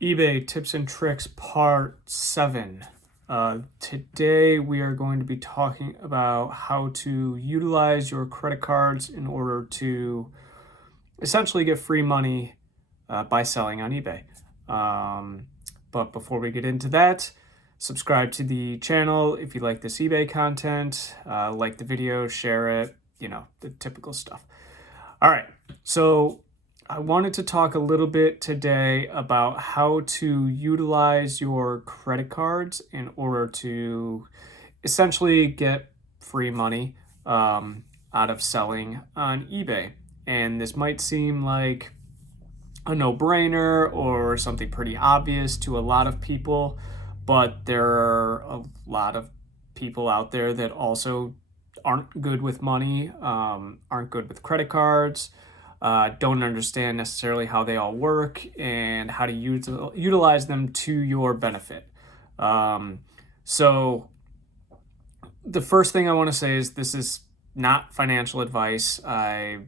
eBay tips and tricks part 7. Today we are going to be talking about how to utilize your credit cards in order to essentially get free money by selling on eBay. But before we get into that, subscribe to the channel if you like this eBay content, like the video, share it, the typical stuff. All right, so I wanted to talk a little bit today about how to utilize your credit cards in order to essentially get free money out of selling on eBay. And this might seem like a no-brainer or something pretty obvious to a lot of people, but there are a lot of people out there that also aren't good with money, aren't good with credit cards, don't understand necessarily how they all work and how to utilize them to your benefit. So the first thing I want to say is this is not financial advice. I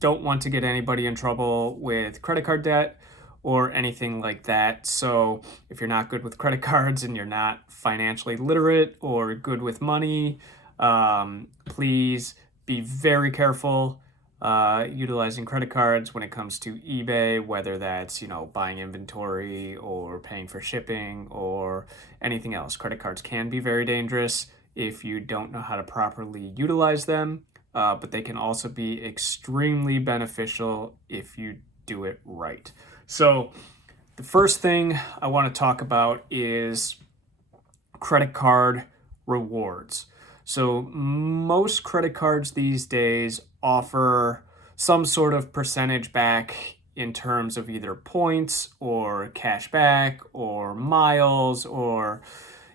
don't want to get anybody in trouble with credit card debt or anything like that. So if you're not good with credit cards and you're not financially literate or good with money, please be very careful utilizing credit cards when it comes to eBay, whether that's, buying inventory or paying for shipping or anything else. Credit cards can be very dangerous if you don't know how to properly utilize them, but they can also be extremely beneficial if you do it right. So the first thing I want to talk about is credit card rewards. So most credit cards these days offer some sort of percentage back in terms of either points or cash back or miles or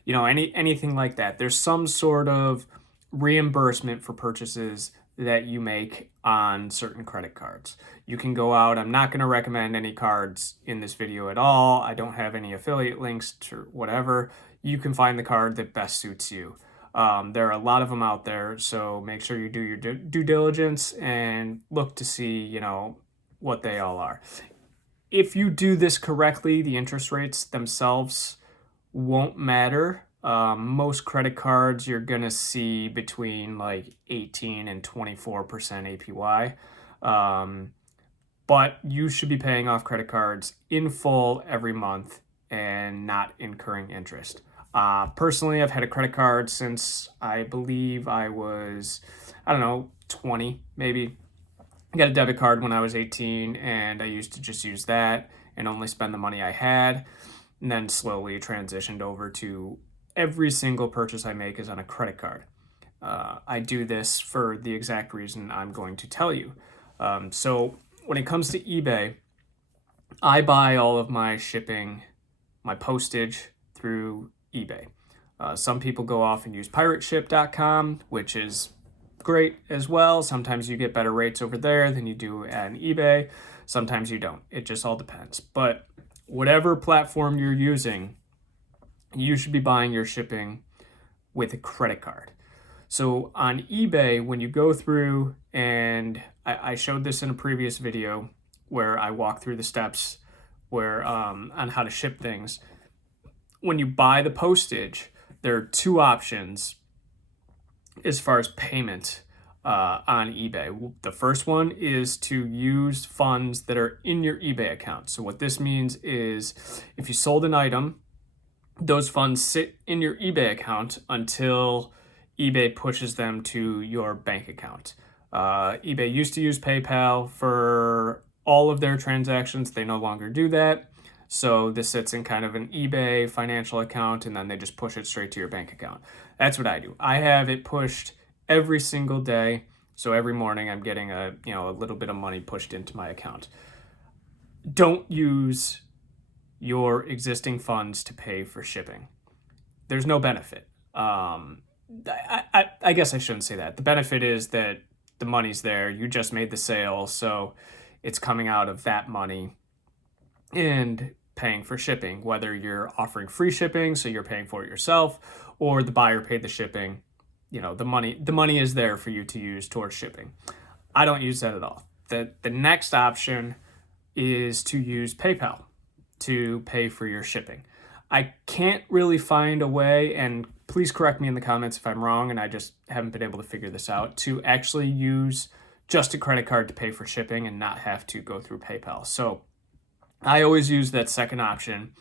anything like that. There's some sort of reimbursement for purchases that you make on certain credit cards. You can go out. I'm not going to recommend any cards in this video at all. I don't have any affiliate links to whatever. You can find the card that best suits you. There are a lot of them out there, so make sure you do your due diligence and look to see, what they all are. If you do this correctly, the interest rates themselves won't matter. Most credit cards you're gonna see between like 18 and 24% APY. But you should be paying off credit cards in full every month and not incurring interest. Personally, I've had a credit card since I believe I was, 20 maybe. I got a debit card when I was 18 and I used to just use that and only spend the money I had, and then slowly transitioned over to every single purchase I make is on a credit card. I do this for the exact reason I'm going to tell you. So when it comes to eBay, I buy all of my shipping, my postage through eBay. Some people go off and use pirateship.com, which is great as well. Sometimes you get better rates over there than you do on eBay. Sometimes you don't. It just all depends. But whatever platform you're using, you should be buying your shipping with a credit card. So on eBay, when you go through, and I showed this in a previous video where I walk through the steps where on how to ship things. When you buy the postage, there are two options as far as payment on eBay. The first one is to use funds that are in your eBay account. So what this means is if you sold an item, those funds sit in your eBay account until eBay pushes them to your bank account. eBay used to use PayPal for all of their transactions. They no longer do that. So this sits in kind of an eBay financial account, and then they just push it straight to your bank account. That's what I do. I have it pushed every single day. So every morning I'm getting a little bit of money pushed into my account. Don't use your existing funds to pay for shipping. There's no benefit. I guess I shouldn't say that. The benefit is that the money's there. You just made the sale, so it's coming out of that money and paying for shipping, whether you're offering free shipping, so you're paying for it yourself, or the buyer paid the shipping. The money is there for you to use towards shipping. I don't use that at all. The next option is to use PayPal. to pay for your shipping. I can't really find a way, and please correct me in the comments if I'm wrong and I just haven't been able to figure this out, to actually use just a credit card to pay for shipping and not have to go through PayPal. So I always use that second option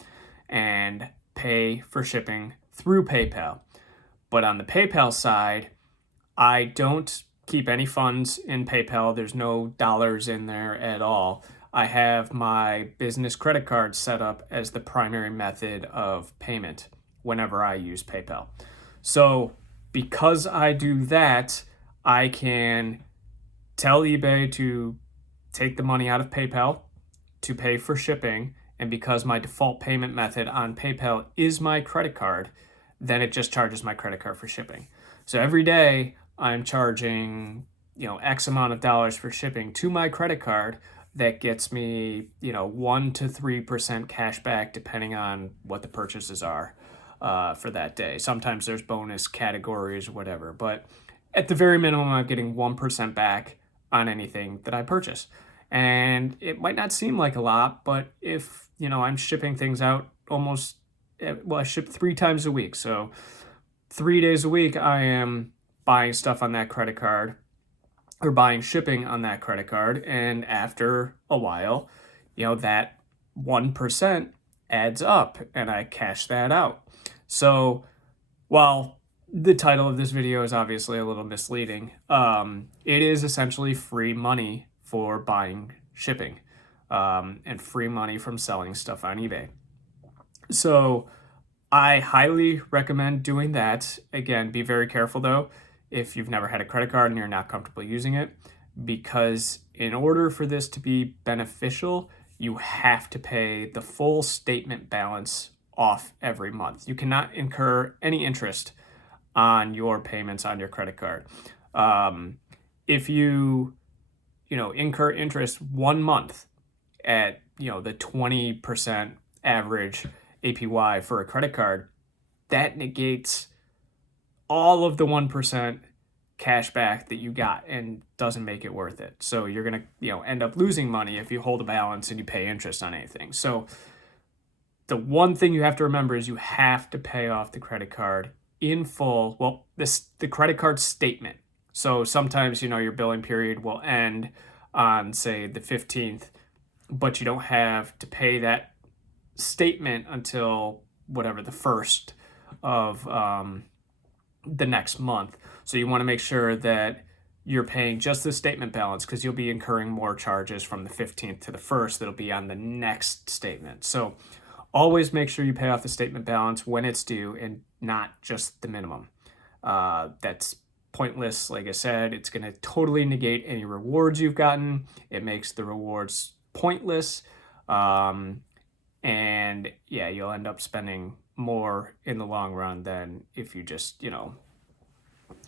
and pay for shipping through PayPal. But on the PayPal side, I don't keep any funds in PayPal. There's no dollars in there at all. I have my business credit card set up as the primary method of payment whenever I use PayPal. So because I do that, I can tell eBay to take the money out of PayPal to pay for shipping. And because my default payment method on PayPal is my credit card, then it just charges my credit card for shipping. So every day I'm charging, X amount of dollars for shipping to my credit card. That gets me, 1 to 3% cash back depending on what the purchases are for that day. Sometimes there's bonus categories or whatever, but at the very minimum, I'm getting 1% back on anything that I purchase. And it might not seem like a lot, but if, I'm shipping things out I ship 3 times a week. So 3 days a week, I am buying stuff on that credit card or buying shipping on that credit card. And after a while, that 1% adds up and I cash that out. So while the title of this video is obviously a little misleading, it is essentially free money for buying shipping and free money from selling stuff on eBay. So I highly recommend doing that. Again, be very careful though if you've never had a credit card and you're not comfortable using it, because in order for this to be beneficial, you have to pay the full statement balance off every month. You cannot incur any interest on your payments on your credit card. If you, incur interest 1 month at, the 20% average APY for a credit card, that negates all of the 1% cash back that you got and doesn't make it worth it. So you're going to, end up losing money if you hold a balance and you pay interest on anything. So the one thing you have to remember is you have to pay off the credit card in full. Well, the credit card statement. So sometimes, your billing period will end on, say, the 15th, but you don't have to pay that statement until whatever the 1st of the next month. So you want to make sure that you're paying just the statement balance, because you'll be incurring more charges from the 15th to the 1st that'll be on the next statement. So always make sure you pay off the statement balance when it's due and not just the minimum. That's pointless. Like I said, it's going to totally negate any rewards you've gotten. It makes the rewards pointless. And yeah, you'll end up spending more in the long run than if you just,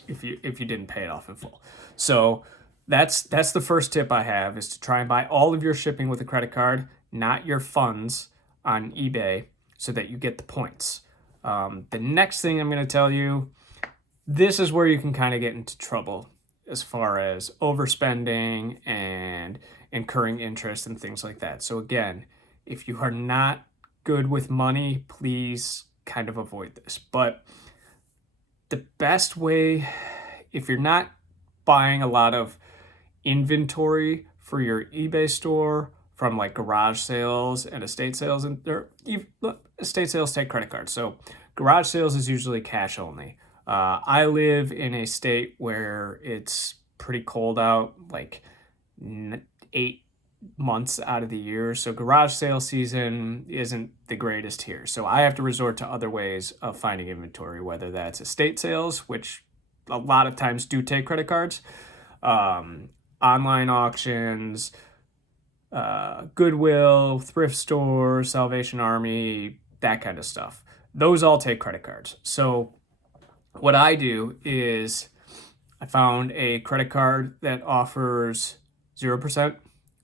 if you didn't pay it off in full. So that's the first tip I have, is to try and buy all of your shipping with a credit card, not your funds on eBay, so that you get the points. The next thing I'm going to tell you, this is where you can kind of get into trouble as far as overspending and incurring interest and things like that. So again, if you are not good with money, please kind of avoid this. But the best way, if you're not buying a lot of inventory for your eBay store from like garage sales and estate sales, estate sales take credit cards. So garage sales is usually cash only. I live in a state where it's pretty cold out, like 8 months out of the year. So garage sale season isn't the greatest here. So I have to resort to other ways of finding inventory, whether that's estate sales, which a lot of times do take credit cards, online auctions, Goodwill, thrift stores, Salvation Army, that kind of stuff. Those all take credit cards. So what I do is I found a credit card that offers 0%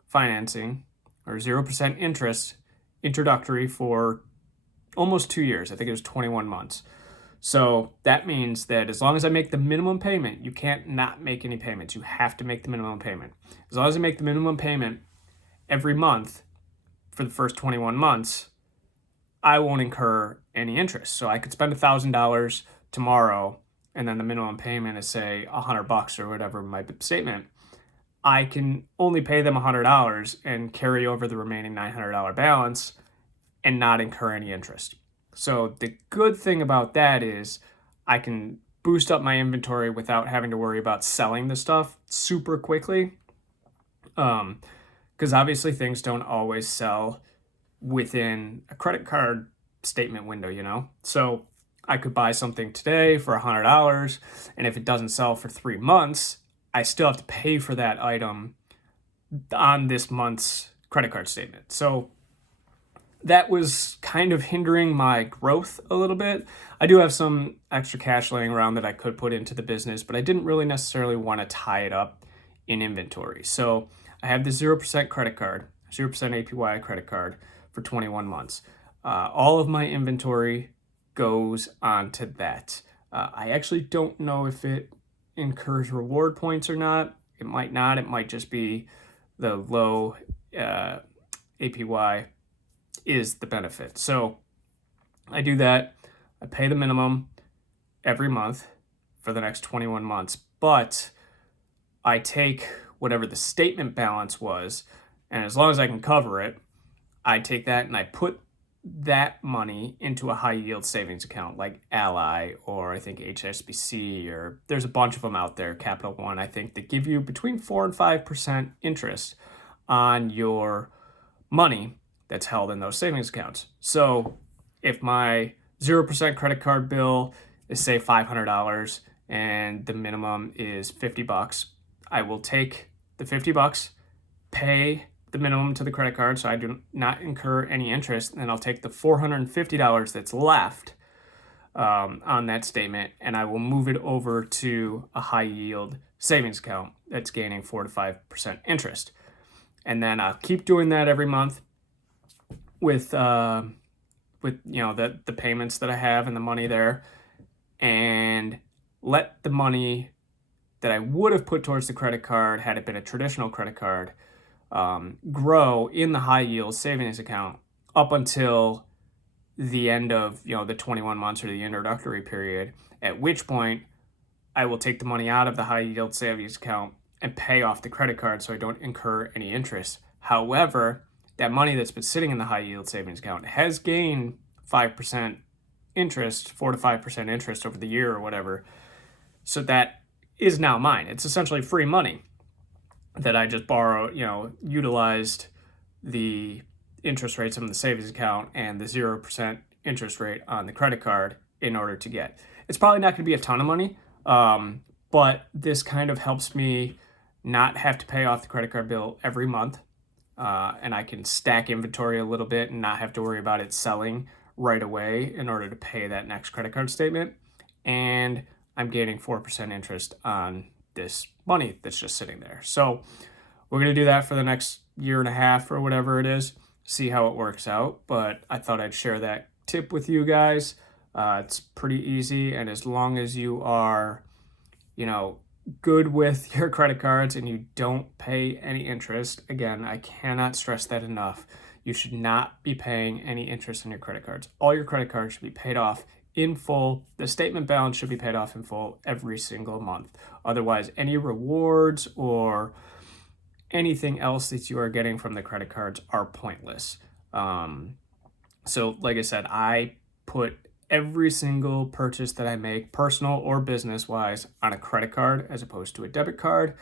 financing or 0% interest introductory for almost 2 years. I think it was 21 months. So that means that as long as I make the minimum payment, you can't not make any payments. You have to make the minimum payment. As long as I make the minimum payment every month for the first 21 months, I won't incur any interest. So I could spend $1,000 tomorrow, and then the minimum payment is say $100 or whatever my statement. I can only pay them $100 and carry over the remaining $900 balance and not incur any interest. So the good thing about that is I can boost up my inventory without having to worry about selling the stuff super quickly. Because obviously things don't always sell within a credit card statement window, you know? So I could buy something today for $100, and if it doesn't sell for 3 months, I still have to pay for that item on this month's credit card statement. So that was kind of hindering my growth a little bit. I do have some extra cash laying around that I could put into the business, but I didn't really necessarily want to tie it up in inventory. So I have the 0% credit card, 0% APY credit card for 21 months. All of my inventory goes onto that. I actually don't know if it incurs reward points or not. It might not. It might just be the low APY is the benefit. So I do that. I pay the minimum every month for the next 21 months, but I take whatever the statement balance was, and as long as I can cover it, I take that and I put that money into a high yield savings account like Ally, or I think HSBC, or there's a bunch of them out there, Capital One, I think, that give you between 4 and 5% interest on your money that's held in those savings accounts. So if my 0% credit card bill is say $500 and the minimum is $50, I will take the $50, pay the minimum to the credit card so I do not incur any interest, and I'll take the $450 that's left on that statement, and I will move it over to a high yield savings account that's gaining 4 to 5% interest. And then I'll keep doing that every month with you know the payments that I have and the money there, and let the money that I would have put towards the credit card had it been a traditional credit card grow in the high yield savings account up until the end of the 21 months or the introductory period, at which point I will take the money out of the high yield savings account and pay off the credit card so I don't incur any interest. However, that money that's been sitting in the high yield savings account has gained 5% interest, 4 to 5% interest over the year or whatever. So that is now mine. It's essentially free money that I just utilized the interest rates on the savings account and the 0% interest rate on the credit card in order to get. It's probably not going to be a ton of money, but this kind of helps me not have to pay off the credit card bill every month. And I can stack inventory a little bit and not have to worry about it selling right away in order to pay that next credit card statement. And I'm gaining 4% interest on this money that's just sitting there. So we're going to do that for the next year and a half or whatever it is, see how it works out. But I thought I'd share that tip with you guys. It's pretty easy. And as long as you are, good with your credit cards and you don't pay any interest, again, I cannot stress that enough. You should not be paying any interest on your credit cards. All your credit cards should be paid off in full. The statement balance should be paid off in full every single month. Otherwise, any rewards or anything else that you are getting from the credit cards are pointless. So like I said, I put every single purchase that I make, personal or business wise, on a credit card as opposed to a debit card.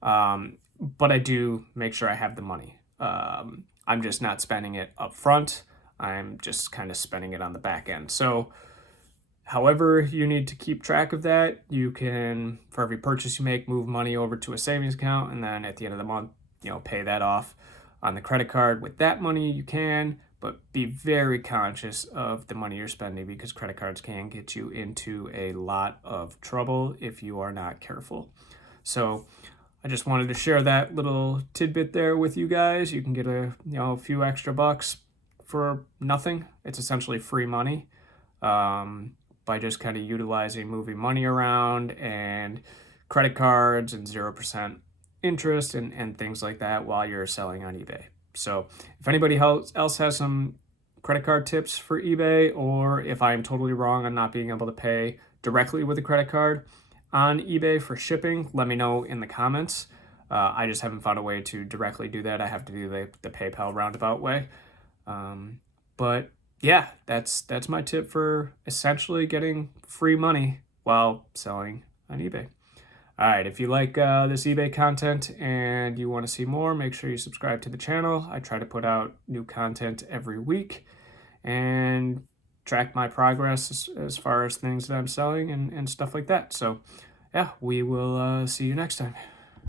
But I do make sure I have the money. I'm just not spending it up front. I'm just kind of spending it on the back end. So however you need to keep track of that, you can, for every purchase you make, move money over to a savings account, and then at the end of the month, pay that off on the credit card. With that money you can, but be very conscious of the money you're spending, because credit cards can get you into a lot of trouble if you are not careful. So I just wanted to share that little tidbit there with you guys. You can get a few extra bucks for nothing. It's essentially free money by just kind of utilizing moving money around and credit cards and 0% interest and things like that while you're selling on eBay. So if anybody else has some credit card tips for eBay, or if I'm totally wrong on not being able to pay directly with a credit card on eBay for shipping, let me know in the comments. I just haven't found a way to directly do that. I have to do the PayPal roundabout way. But yeah, that's my tip for essentially getting free money while selling on eBay. All right, if you like this eBay content and you want to see more, make sure you subscribe to the channel. I try to put out new content every week and track my progress as far as things that I'm selling and stuff like that. So yeah, we will see you next time.